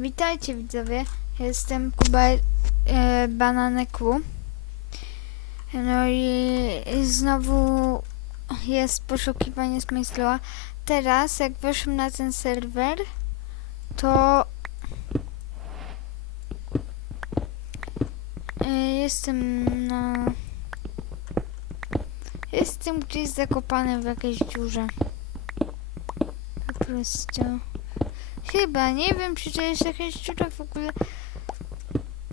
Witajcie widzowie, jestem Kuba e, Bananeku. No i, znowu jest poszukiwanie Smysloa. Teraz jak weszłem na ten serwer, to e, jestem na... Jestem gdzieś zakopany w jakiejś dziurze. Po prostu. Chyba, nie wiem, czy to jest jakaś dziura w ogóle.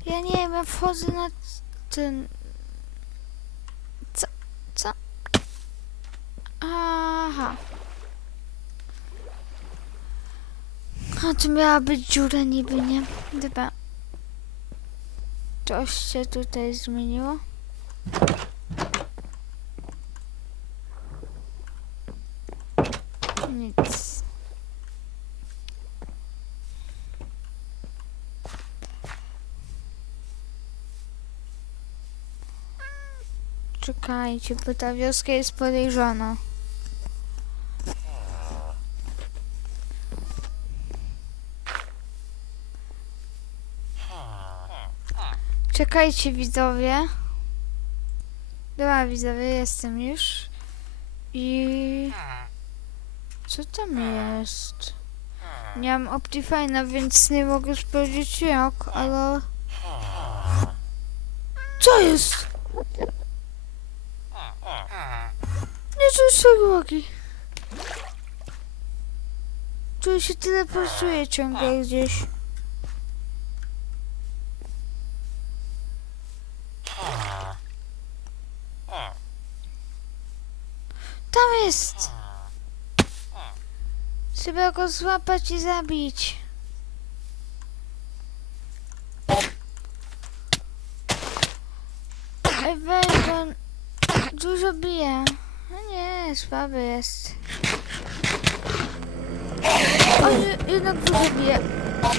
Ja nie wiem, ja wchodzę na ten... Co? Co? Aha. A tu miała być dziura niby, nie? Dobra. Coś się tutaj zmieniło. Czekajcie, bo ta wioska jest podejrzana. Czekajcie widzowie. Dobra widzowie, jestem już. I... Co tam jest? Nie mam Optifine'a, więc nie mogę sprawdzić jak, ale... Co jest? Czuję szczegółki. Tu się teleportuje ciągle gdzieś. Tam jest! Trzeba go złapać i zabić. Weź on dużo bije. No nie, słaby jest. O, je- jednak dużo bije. O.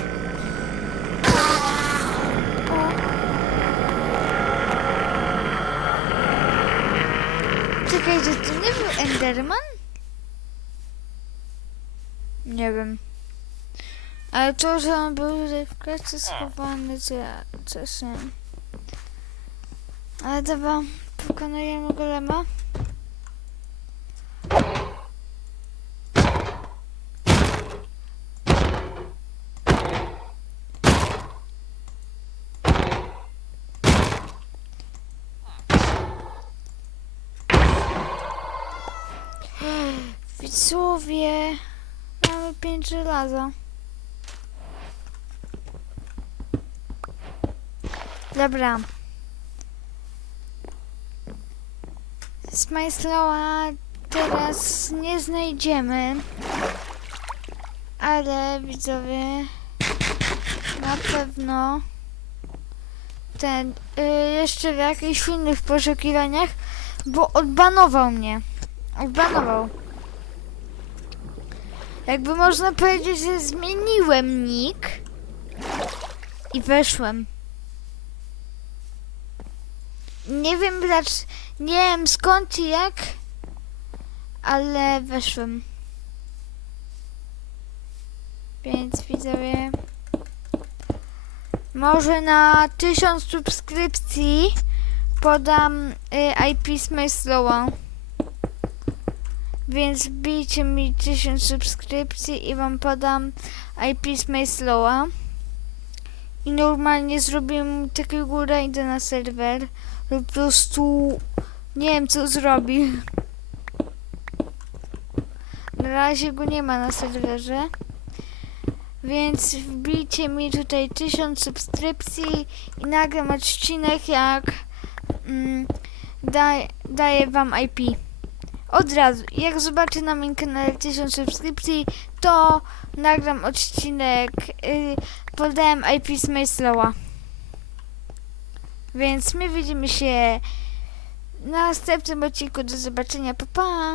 Czekaj, że to nie był Enderman? Nie wiem. Ale to, że on był tutaj w klatce schowany, to ja też nie wiem. Ale dobra, pokonujemy golema. Widzowie, mamy pięć żelaza. Dobra. Smajslowa teraz nie znajdziemy, ale widzowie na pewno ten y, jeszcze w jakichś innych poszukiwaniach, bo odbanował mnie. Odbanował. Jakby można powiedzieć, że zmieniłem nick i weszłem. Nie wiem dlaczego, nie wiem skąd i jak, ale weszłem. Więc widzowie, może na 1000 subskrypcji podam y, IP Smyslowa. Więc bijcie mi 1000 subskrypcji i wam podam IP Smyslowa. I normalnie zrobię takiego rajda na serwer. Po prostu nie wiem co zrobi. Na razie go nie ma na serwerze. Więc wbijcie mi tutaj 1000 subskrypcji i nagram odcinek jak mm, daj, daję wam IP. Od razu, jak zobaczę na moim kanale 1000 subskrypcji, to nagram odcinek, yy, podałem IP Smyslowa. Więc my widzimy się na następnym odcinku. Do zobaczenia, pa pa!